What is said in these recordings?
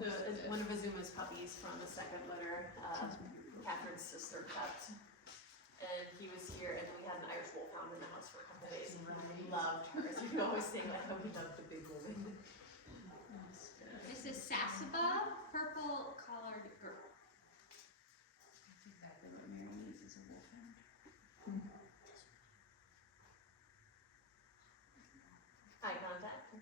One of Azuma's puppies from the second litter, Catherine's sister kept. And he was here, and we had an Irish Wolfhound in the house for a couple of days, and we loved her. So we always say like, oh, we love the big woman. This is Sassaba, purple collared girl. That's exactly what Mary needs is a wolfhound. Eye contact.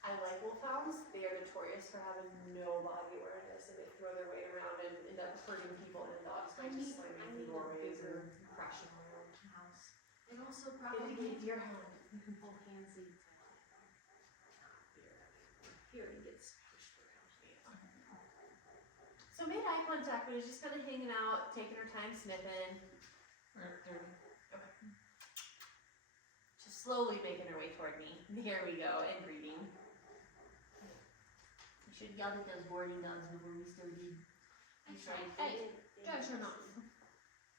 I like wolfhounds. They are notorious for having no body awareness, and they throw their weight around and end up hurting people and dogs by just slamming through doorways or crashing around the house. And also Maybe probably deer hound. all handsy to hearing gets pushed around. So made eye contact, but was just kind of hanging out, taking her time sniffing. Okay. Just slowly making her way toward me. Here we go, and greeting. We should have yelled at those boarding dogs before we started. That's right. Hey, Josh, you're not.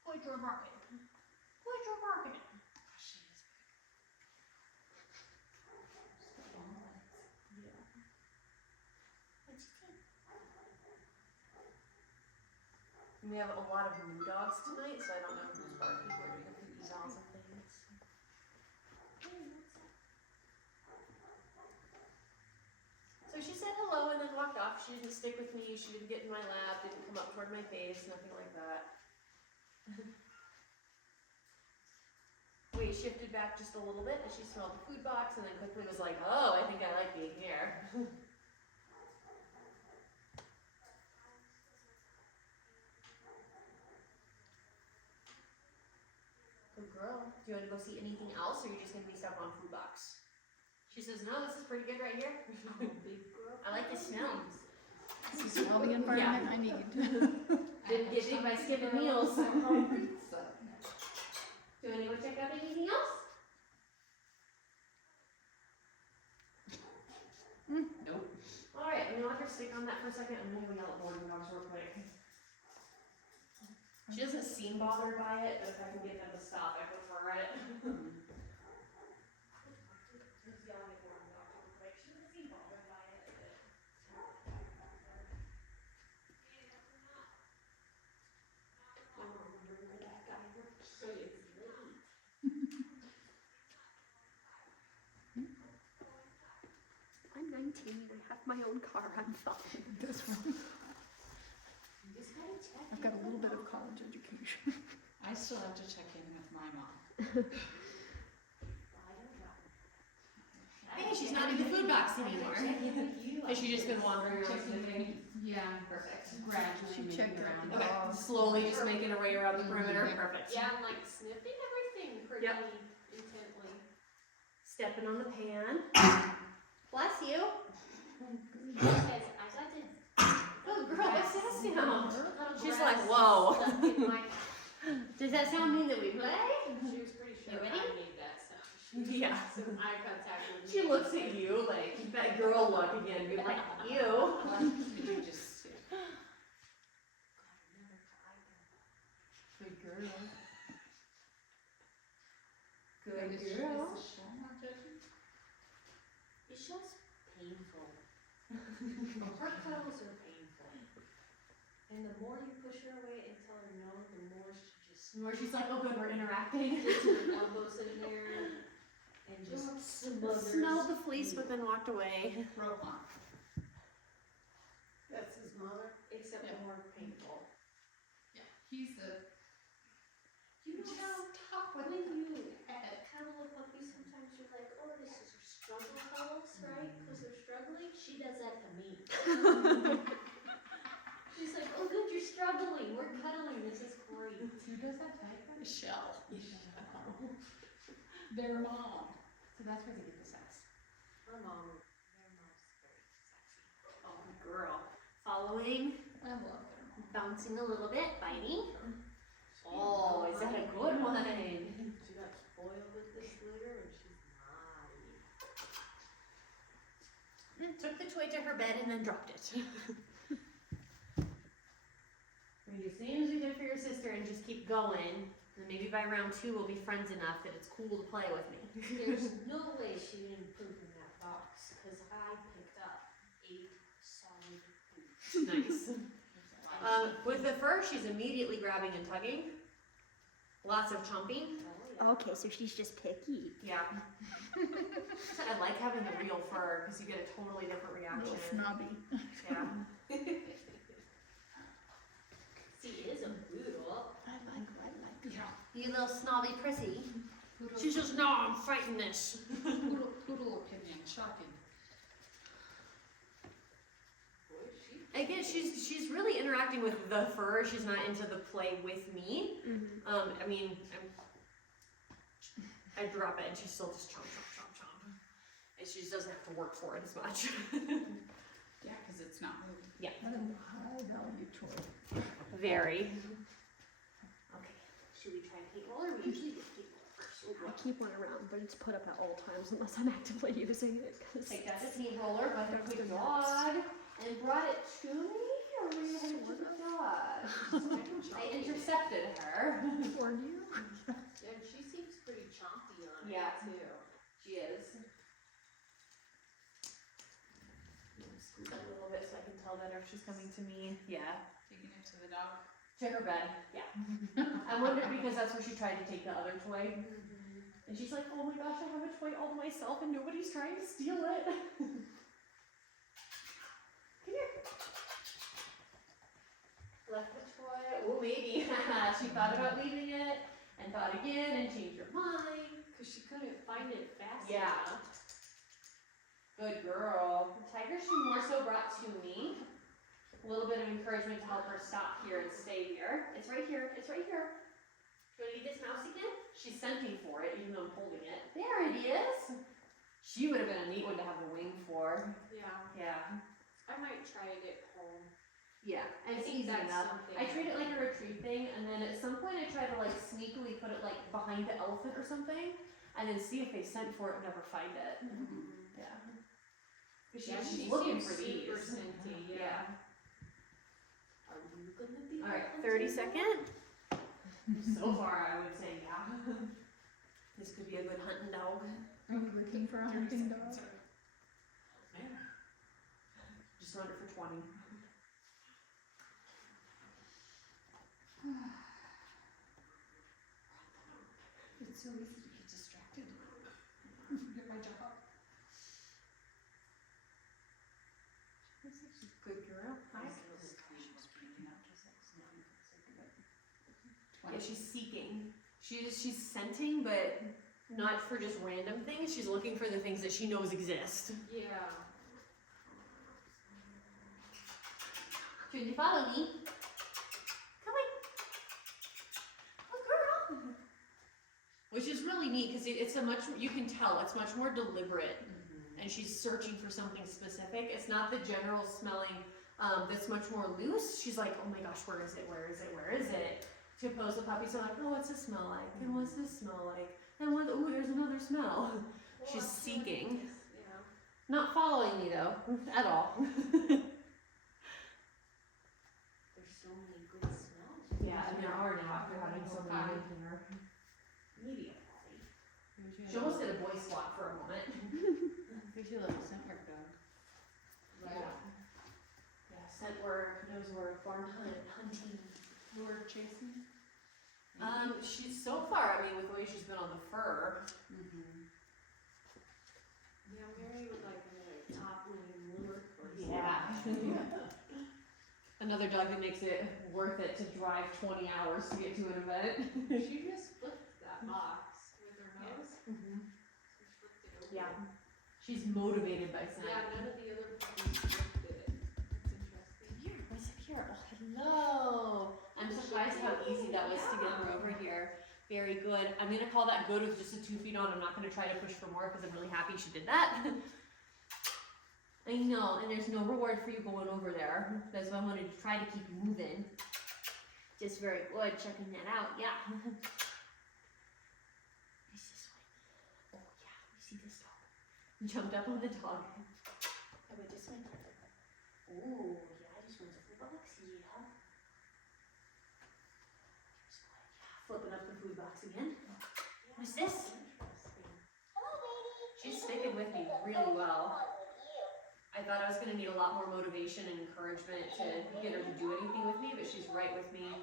Quit your barking. Quit your barking. She is We have a lot of new dogs tonight, so I don't know who's barking. We're doing a few evals and things. So she said hello and then walked off. She didn't stick with me. She didn't get in my lap. Didn't come up toward my face. Nothing like that. We shifted back just a little bit as she smelled the food box and then quickly was like, oh, I think I like being here. Good girl. Do you want to go see anything else, or are you just going to be stuck on food box? She says, no, this is pretty good right here. I like the smell. This is all the environment I need. Didn't get big by skipping meals. So. Do you want to go check out anything else? Nope. Alright, I'm gonna let her stick on that for a second. I'm gonna go yell at boarding dogs real quick. She doesn't seem bothered by it, but if I can get them to stop, I prefer it. Just yelling at boarding dogs real quick. She doesn't seem bothered by it, but oh, remember that guy? So it's late. I'm 19 and I have my own car. I'm fine. This one. You just gotta check. I've got a little bit of college education. I still have to check in with my mom. Hey, she's not in the food box anymore. Has she just been wandering around sniffing? Yeah, Perfect. gradually She moving checked her around. out. Okay, slowly just making her way around the perimeter. Perfect. Yeah, I'm like sniffing everything pretty Yep. intently. Stepping on the pan. Bless you. Says, I got this Oh, girl, what's that sound? little She's grass like, whoa. stuck in my- Does that sound mean that we play? She was pretty sure You I ready? made that sound. Yeah. Some eye contact with She me. looks at you like that girl look again. Be like, ew. You just Good girl. Good Is girl. the show not judging? It's just painful. Her cuddles are painful. And the more you push her away and tell her no, the more she just Where she's like, oh good, we're interacting. gets her elbows in there and just smothers. Smelled the fleece but then walked away. Rohan. That's his mother. Except Yeah. more painful. Yeah, he's the. You know Just how talk with when you cuddle a puppy, sometimes you're like, oh, this is her struggle cuddles, right? Because they're struggling. She does that to me. She's like, oh, good, you're struggling. We're cuddling. This is great. Who does that type? Michelle. Their mom. So that's where they get the sex. Her mom, their mom's very sexy. Oh, girl. Following, I love their mom. bouncing a little bit, biting. Oh, is that a good one? She got spoiled with this litter and she's naughty. Took the toy to her bed and then dropped it. We do the same as we did for your sister and just keep going. And maybe by round 2 we'll be friends enough that it's cool to play with me. There's no way she didn't poop in that box because I picked up 8 solid Nice. With the fur, she's immediately grabbing and tugging. Lots of chomping. Okay, so she's just picky. Yeah. I like having the real fur because you get a totally different reaction. Snobby. Yeah. See, it is a poodle. I like. Yeah. You little snobby prissy. She says, "No, I'm fighting this." Poodle opinion, shocking. Again, she's really interacting with the fur. She's not into the play with me. I mean, I drop it and she still just chomp, chomp, chomp, chomp. And she just doesn't have to work for it as much. Yeah, because it's not moving. Yeah. What a high value toy. Very. Okay, should we try paint roller? We usually do paint roller first. I keep one around, but it's put up at all times unless I'm actively using it. Like that's a paint roller, but a good dog. And brought it to me, or were you headed to the dog? I intercepted her. For you? Yeah, she seems pretty chompy on it Yeah. too. She is. Scoot a little bit so I can tell better if she's coming to me. Yeah. Taking it to the dog. To her bed. Yeah. I wondered because that's where she tried to take the other toy. And she's like, "Oh my gosh, I have a toy all to myself and nobody's trying to steal it." Come here. Left the toy. Oh, maybe. She thought about leaving it and thought again and changed her mind. Cause she couldn't find it fast Yeah. enough. Good girl. The tiger she more so brought to me. A little bit of encouragement to help her stop here and stay here. It's right here. It's right here. Do you want to eat this mouse again? She's scenting for it, even though I'm holding it. There it is. She would have been a neat one to have the wing for. Yeah, Yeah. I might try it at home. Yeah. And I it's think easy that's enough. something I treat it like a retrieve thing, and then at some point I try to like sneakily put it like behind the elephant or something, and then see if they scent for it and never find it. Yeah. Yeah, She's she looking seems for these. super scenty, yeah. Are you gonna be? All right, hunting 30 them? second. So far, I would say yeah. This could be a good hunting dog. Are you looking for a hunting dog? Just run it for 20. It's so easy to get distracted. Forget my job. Good girl. Hi. Yeah, she's seeking. She's scenting, but not for just random things. She's looking for the things that she knows exist. Yeah. Should you follow me? Come on. Oh, girl. Which is really neat because it's a much, you can tell, it's much more deliberate. And she's searching for something specific. It's not the general smelling that's much more loose. She's like, oh my gosh, where is it? Where is it? Where is it? To oppose the puppies are like, oh, what's this smell like? And what's this smell like? And what, oh, there's another smell. She's seeking. Yeah. Not following me though, at all. There's so many good smells. Yeah, and there are now after having so many in here. Maybe a potty. She almost did a boy squat for a moment. Usually like a scent work dog. Yeah. Yeah, scent work, nose work, barn hunt, hunting. Lure chasing? She's so far, I mean, with the way she's been on the fur. Yeah, Mary would like another top lane lure person. Yeah. Another dog that makes it worth it to drive 20 hours to get to an event. She just flipped that box with her nose. She flipped it over. Yeah. She's motivated by scent. Yeah, none of the other puppies flipped it. That's interesting. Here, what's up here? Oh, hello. I'm surprised how easy that was to get her over here. Very good. I'm gonna call that good with just the 2 feet on. I'm not gonna try to push for more because I'm really happy she did that. I know, and there's no reward for you going over there. That's why I wanted to try to keep you moving. Just very good, checking that out, yeah. It's this way. Oh yeah, we see this dog. Jumped up on the dog. I went this way. Oh yeah, I just went to the box, yeah. Flipping up the food box again. What's this? Interesting. She's sticking with me really well. I I thought I was gonna need a lot more motivation and encouragement to get her to do anything with me, but she's right with me.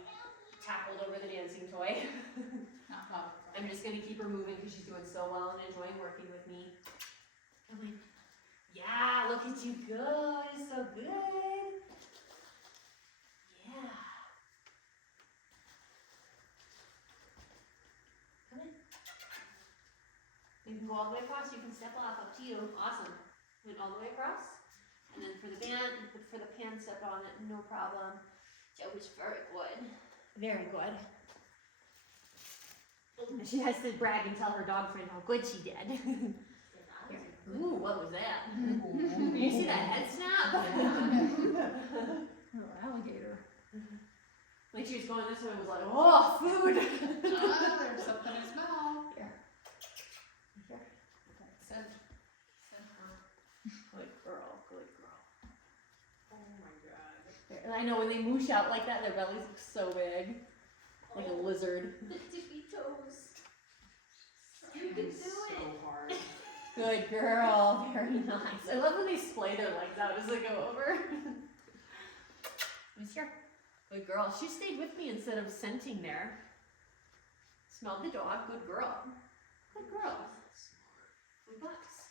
Tackled over the dancing toy. Not bad. I'm just gonna keep her moving because she's doing so well and enjoying working with me. I'm like, yeah, look at you go, you're so good. Yeah. Come in. You can go all the way across, you can step off, up to you. Awesome. Went all the way across. And then for the pan, step on it, no problem. That was very good. Very good. And she has to brag and tell her dog friend how good she did. Ooh, what was that? Did you see that head snap? Little alligator. Like she was going this way and was like, oh, food! Ah, there's something to smell. Here. Scent. Good girl, good girl. Oh my god. And I know when they moosh out like that, their bellies look so big. Like a lizard. The tippy toes. You can do So it. hard. Good girl, very nice. I love when they splay their legs out as they go over. Miss here. Good girl. She stayed with me instead of scenting there. Smelled the dog. Good girl. Good girl. Food box.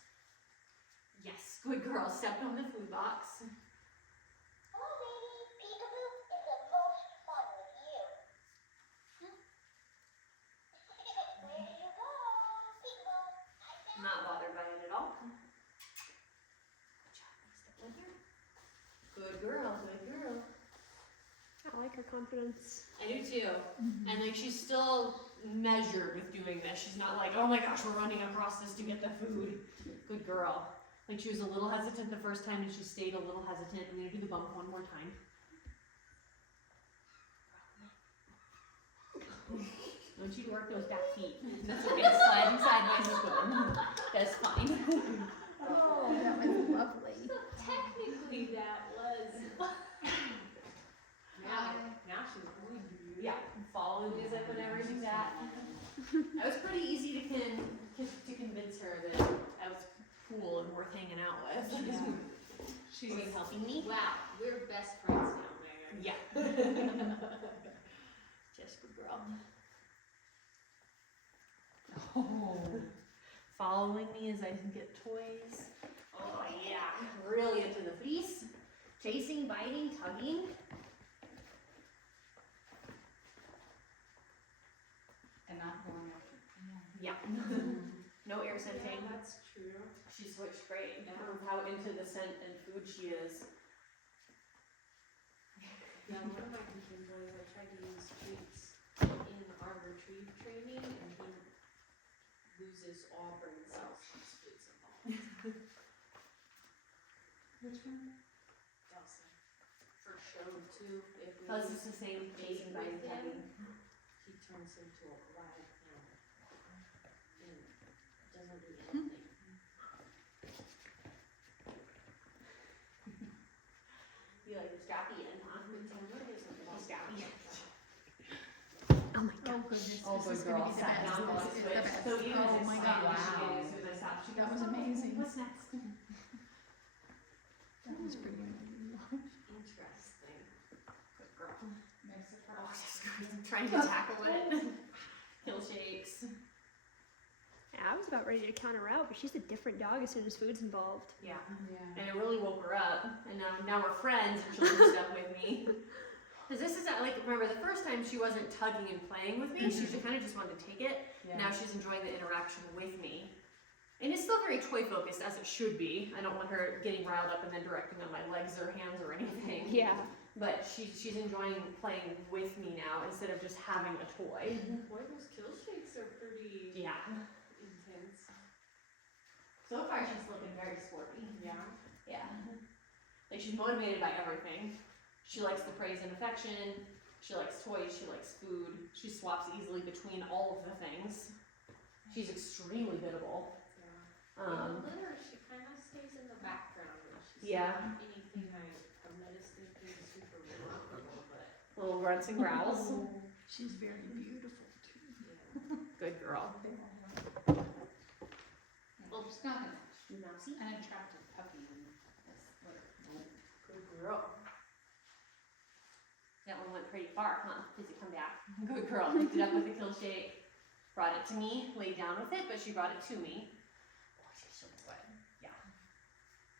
Yes, good girl. Stepped on the food box. Hello, baby. Peekaboo is the most fun with you. Where do you go? Peekaboo. I found Not bothered by it at all. Good job. Step in here. Good girl. Good girl. I like her confidence. I do too. And like she's still measured with doing this. She's not like, oh my gosh, we're running across this to get the food. Good girl. Like she was a little hesitant the first time and she stayed a little hesitant. I'm gonna do the bump one more time. I want you to work those back feet. That's okay. Sliding sideways is good. That's fine. Oh, that was lovely. Technically that was. Now she's going to do. Yeah, follow the music whenever you do that. That was pretty easy to convince her that I was cool and worth hanging out with. She's Are you helping me? Wow, we're best friends now, Megan. Yeah. Just good girl. oh. Following me as I get toys. Oh yeah, really into the fleece. Chasing, biting, tugging. And not going after. Yeah. No air scenting. Yeah, that's true. She switched great. Of how into the scent and food she is. Yeah, one of my Peking boys, I tried to use treats in our retrieve training, and he loses all brain cells from foods involved. Which one? Dawson. For show too, if we Oh, is this the same chasing, biting, with him, tugging? he turns into a wild animal. And doesn't do anything. You like the strappy end, huh? Strappy. Oh my Oh god. goodness, Oh, this is good gonna girl. be the Sat best. down on the This is the switch. best. So even Oh as my excited god. as she did as soon as I stopped, she That goes, was "Oh, amazing. What's next? That was pretty amazing. Interesting. Good girl. Makes it Oh, hard. just trying to tackle it. Hill shakes. Yeah, I was about ready to count her out, but she's a different dog as soon as food's involved. Yeah. Yeah. And it really woke her up. And now we're friends and she'll do stuff with me. Because this is like, remember the first time she wasn't tugging and playing with me. She kind of just wanted to take it. Yeah. Now she's enjoying the interaction with me. And it's still very toy focused as it should be. I don't want her getting riled up and then directing on my legs or hands or anything. Yeah. But she's enjoying playing with me now instead of just having a toy. Boy, those kill shakes are pretty Yeah. intense. So far she's looking very sporty. Yeah. Yeah. Like she's motivated by everything. She likes the praise and affection. She likes toys. She likes food. She swaps easily between all of the things. She's extremely biddable. Yeah. In the litter, she kind of stays in the background. And she's Yeah. not anything I noticed is super remarkable, but Little grunts and growls. She's very beautiful too. yeah. Good girl. Well, she's not Mousy. an attractive puppy in this girl. That one went pretty far, huh? Does it come back? Good girl. Picked it up with a kill shake. Brought it to me. Laid down with it, but she brought it to me. Oh, she's so good. Yeah.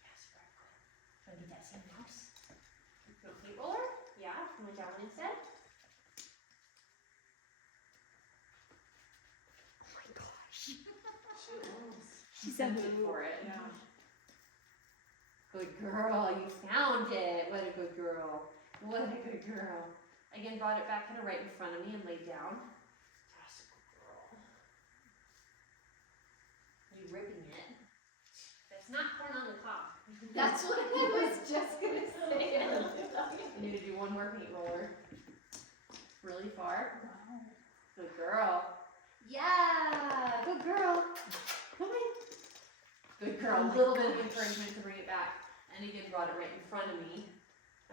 Yes, very good. Wanna do that same mouse? Go feet roller? Yeah. Can we down instead? Oh my gosh. She owns. She sent it for it. Yeah. Good girl, you found it. What a good girl. What a good girl. Again, brought it back kind of right in front of me and laid down. That's a good girl. You ripping it. That's not corn on the cob. That's what I was just gonna say. You need to do one more paint roller. Really far. Wow. Good girl. Yeah, good girl. Come on. Good girl. A little bit of encouragement to bring it back. And again, brought it right in front of me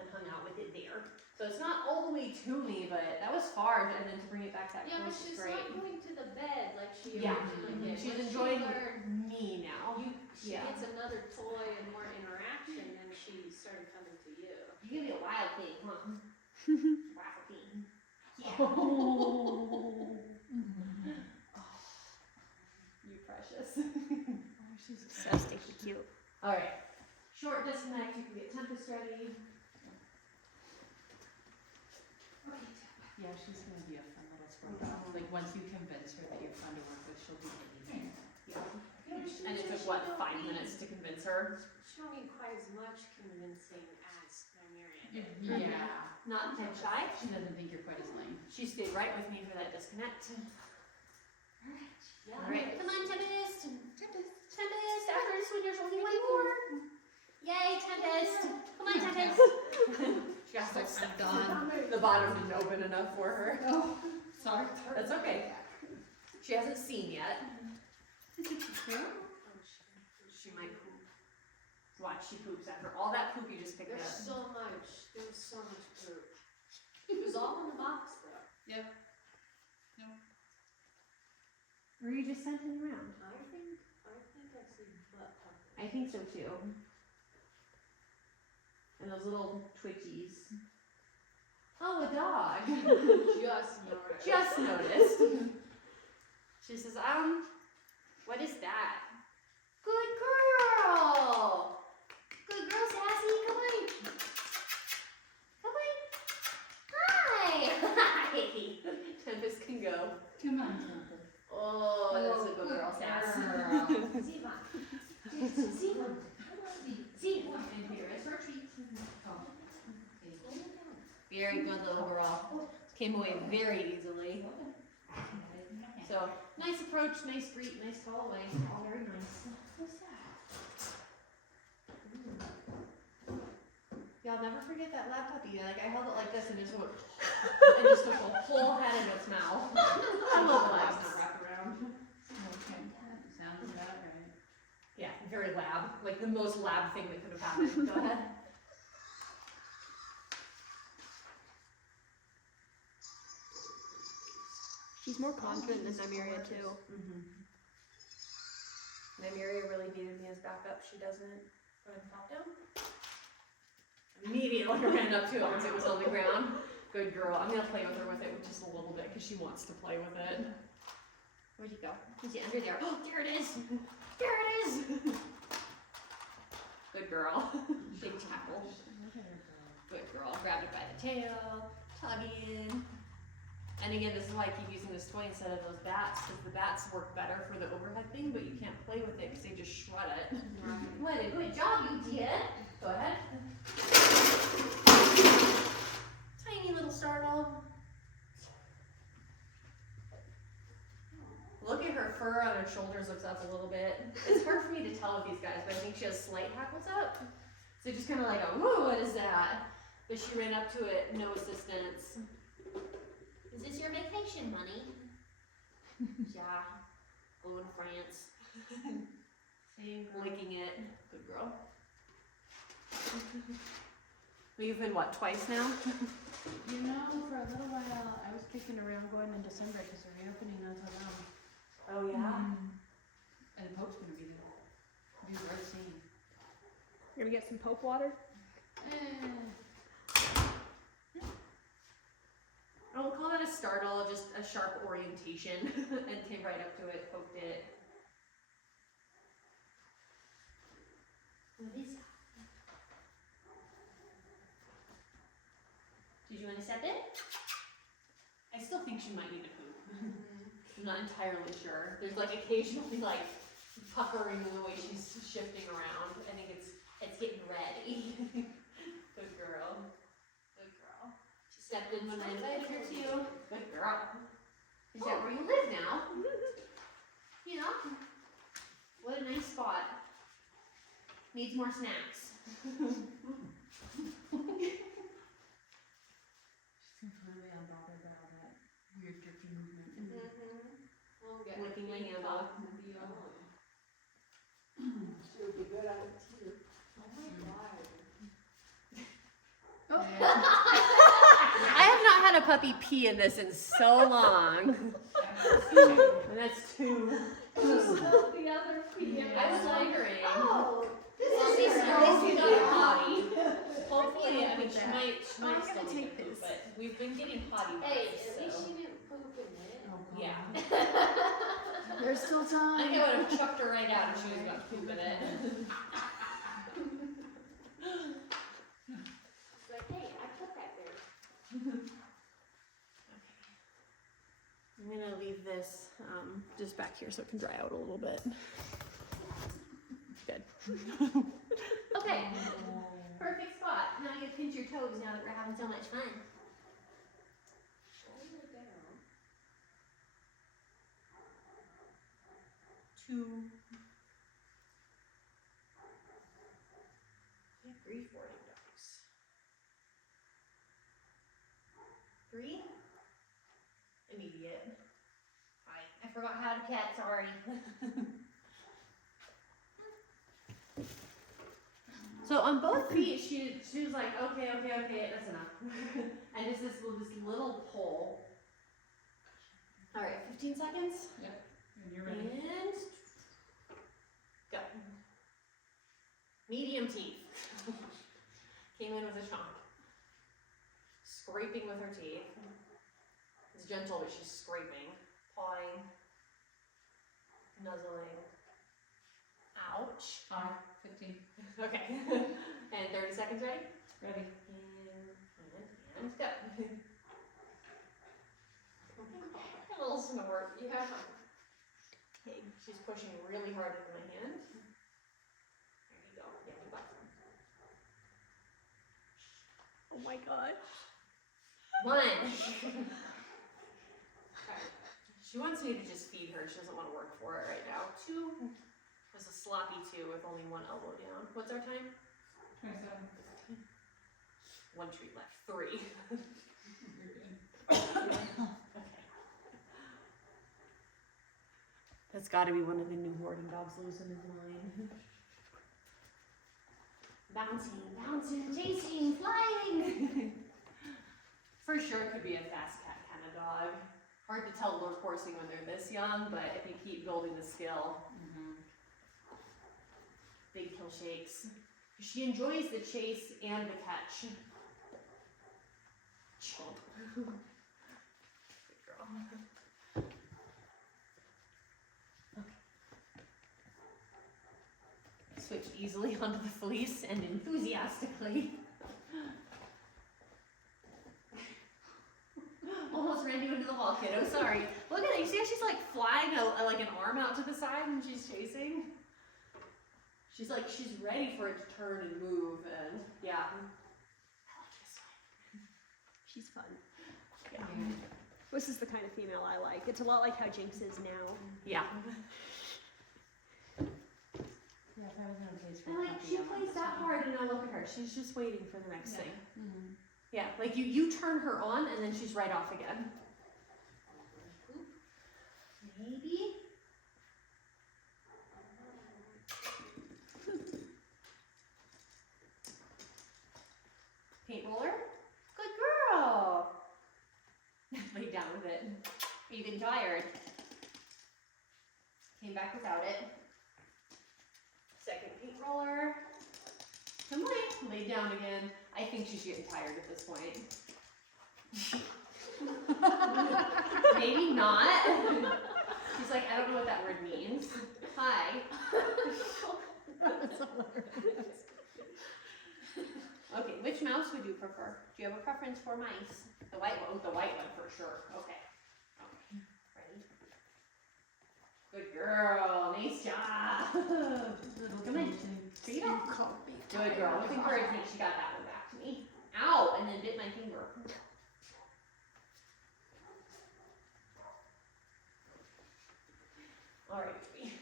and hung out with it there. So it's not all the way to me, but that was far, and then to bring it back that Yeah, but close is she's great. not going to the bed like she Yeah. originally did. She's Once enjoying she learned me now. she Yeah. gets another toy and more interaction, and she started coming to you. You're gonna be a wild pig, huh? Wild pig. Yeah. You precious. Oh, she's So sticky cute. All right. Short disconnect. You can get Tempest ready. Yeah, she's gonna be a fun little squirrel dog. Like once you convince her that you're fun to work with, she'll be amazing. Yeah. And it took what, 5 minutes to convince her? She don't need quite as much convincing as Nymeria. Yeah. Not head shy. She doesn't think you're quite as lame. She stayed right with me for that disconnect. Yeah. All right, come on, Tempest. Tempest, after this one, there's only one more. Yay, Tempest. Come on, Tempest. She got so stuck on. The bottom didn't open enough for her. Oh, sorry. That's okay. She hasn't seen yet. She might poop. Watch, she poops after all that poop you just picked There's up. so much. There was so much poop. It was all in the box though. Or you just sent him around? I think I see butt pucker. I think so too. And those little twitchies. Oh, a dog. Just noticed. Just noticed. She says, what is that? Good girl. Good girl, Sassy. Come on. Come on. Hi. Hi. Tempest can go. Come on, Temple. Oh, that's a good girl, Sass. Ziva. Ziva. Ziva. And here is her treat. Very good little girl. Came away very easily. So, nice approach, nice greet, nice call away. All very nice. Yeah, I'll never forget that lab puppy. Like, I held it like this and just went, and just took the whole head in its mouth. I love the labs not wrapped around. Okay. Sounds about right. Yeah, very lab. Like the most lab thing that could have happened. Go ahead. She's more confident than Nymeria too. Nymeria really needed me as backup. She doesn't. Go ahead and pop down. Immediately ran up to it once it was on the ground. Good girl. I'm gonna play with her with it just a little bit because she wants to play with it. Where'd you go? Is it under there? Oh, there it is. There it is. Good girl. Big tackle. Good girl. Grabbed it by the tail. Tugging. And again, this is why I keep using this toy instead of those bats, because the bats work better for the overhead thing, but you can't play with it because they just shred it. What a good job you did. Go ahead. Tiny little startle. Look at her fur on her shoulders looks up a little bit. It's hard for me to tell with these guys, but I think she has slight hackles up. So just kind of like, whoa, what is that? But she ran up to it, no assistance. Is this your vacation, honey? Yeah. Go in France. Licking it. Good girl. We've been, what, twice now? You know, for a little while, I was kicking around going in December because they're reopening until now. Oh, yeah? And Pope's gonna be there. Be worth seeing. You're gonna get some Pope water? Eh, sharp orientation and came right up to it, poked it. What is that? Did you want to step in? I still think she might need to poop. I'm not entirely sure. There's like occasionally like puckering in the way she's shifting around. I think it's getting ready. Good girl. Good girl. She stepped in when I invited her to. Good girl. Is that where you live now? Yeah. What a nice spot. Needs more snacks. She's completely unbothered by all that weird jerky movement. Well, get Licking my hand off. She would be good at it too. Oh my god. I have not had a puppy pee in this in so long. And that's two. The other pee. I was wondering. Oh, At least got a potty. Hopefully, I mean, she might still need to poop, but we've been getting potty hey, vibes, at least so. she didn't poop in it. Oh, God. Yeah. There's still I think time. I would have chucked her right out if she was about to poop in it. It's like, hey, I put that there. I'm gonna leave this just back here so it can dry out a little bit. Good. Okay, perfect spot. Now you can pinch your toes now that we're having so much fun. Hold it down. Two. I have 3 boarding dogs. 3. Immediate. Hi. I forgot how to pet, sorry. So on both feet, she was like, okay, that's enough. And just this little pull. All right, 15 seconds. And you're ready. And go. Medium teeth. Came in with a chomp. Scraping with her teeth. It's gentle, but she's scraping. Pawing. Nuzzling. Ouch. 15. Okay. And 30 seconds ready? Ready. And go. A little snort. Yeah. Okay, she's pushing really hard into my hand. There you go. Yeah, you got some. Oh my god. 1. She wants me to just feed her. She doesn't want to work for it right now. 2 was a sloppy 2 with only 1 elbow down. What's our time? 27. 1 treat left. 3. You're good. Okay. That's got to be one of the new boarding dogs losing his mind. Bouncing, chasing, flying. For sure could be a fast cat kind of dog. Hard to tell workhorseing when they're this young, but if you keep building the skill, big kill shakes. She enjoys the chase and the catch. Chomp. Good girl. Switch easily onto the fleece and enthusiastically. Almost ran you into the wall, kiddo. Sorry. Look at it. You see how she's like flying like an arm out to the side when she's chasing? She's ready for it to turn and move, and yeah. I like this one. She's fun. Yeah. This is the kind of female I like. It's a lot like how Jinx is now. Yeah. Yeah, if I was in a place for And a like puppy, she I want plays this that one. hard, and now look at her. She's just waiting for the next thing. Mm-hmm. Yeah, like you turn her on, and then she's right off again. Maybe. Paint roller. Good girl. Lay down with it. Are you getting tired? Came back without it. Second paint roller. Come on, lay down again. I think she's getting tired at this point. Maybe not. She's like, I don't know what that word means. Hi. Okay, which mouse would you prefer? Do you have a preference for mice? The white one for sure. Okay. Okay. Ready? Good girl. Nice job. Come in. Here you go. Good girl. With encouragement, she got that one back to me. Ow! And then bit my finger. All right, baby.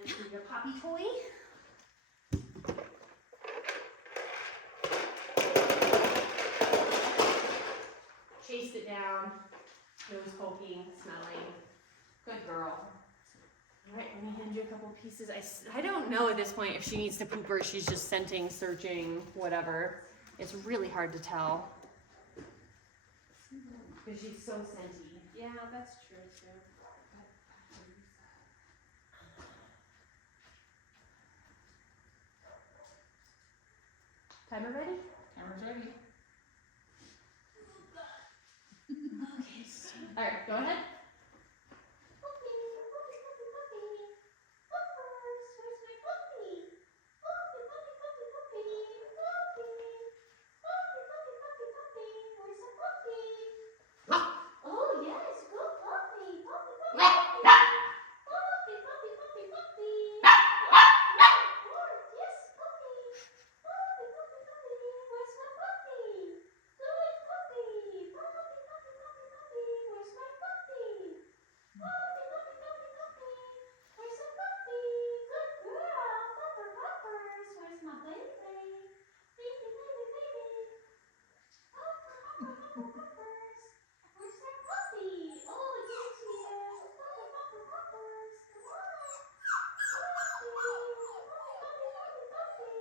And for your poppy toy. Chased it down. Nose poking, smelling. Good girl. All right, let me hand you a couple pieces. I don't know at this point if she needs to poop or she's just scenting, searching, whatever. It's really hard to tell. Because she's so scenty. Yeah, that's true too. Timer ready? Timer's ready. All right, go ahead. Oh yes, go puppy, puppy, puppy, puppy, puppy, puppy, puppy, puppy. Yes, puppy, puppy, puppy, puppy. Where's my puppy? Good puppy, puppy, puppy, puppy, puppy. Where's my puppy? Puppy, puppy, puppy, puppy. Where's my puppy? Good girl, pupper, puppers. Where's my baby? Baby, baby, baby. Pupper, pupper, pupper, puppers. Where's that puppy? Oh, yes, he is. Pupper, pupper, puppers. Come on. Puppy. Puppy, puppy, puppy, puppy.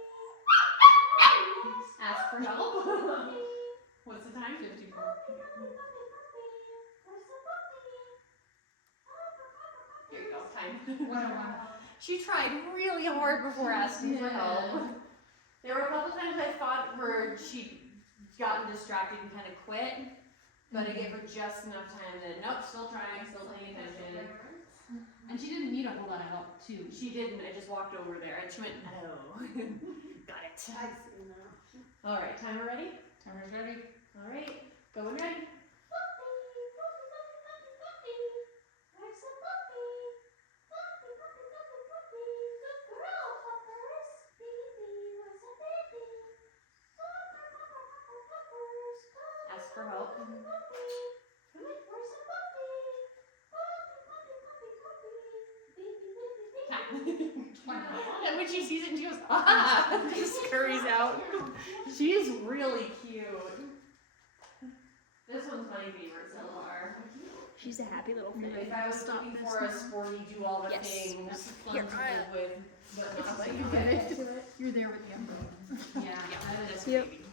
Oh, yes. Ask for help. Puppy. What's the time? 54. Puppy, puppy, puppy, puppy. Where's the puppy? Pupper, pupper, puppers. Here you go, time. 101. She tried really hard before asking for help. There were a couple times I thought where she'd gotten distracted and kind of quit, but I gave her just enough time that, nope, still trying, still paying attention. And she didn't need a whole lot of help too. She didn't, I just walked over there and she went, oh. Got it. I've seen that. All right, timer ready? Timer's ready. All right, go when ready. Puppy, puppy, puppy, puppy, puppy. Where's the puppy? Puppy, puppy, puppy, puppy. Good girl, puppers. Baby, where's the baby? Pupper, pupper, pupper, puppers. Puppy, Ask for puppy, help. puppy, puppy. Where's the puppy? Puppy, puppy, puppy, puppy. Baby, baby, baby. And when she sees it and she goes, ah, just scurries out. She is really cute. This one's my favorite so far. She's a happy little thing. If I was looking for a sporty, do all the Yes. things, fun Here, to live with, but not It's like like you you get get it. it. You're there with the umbrella. Yeah, that is Yep. baby.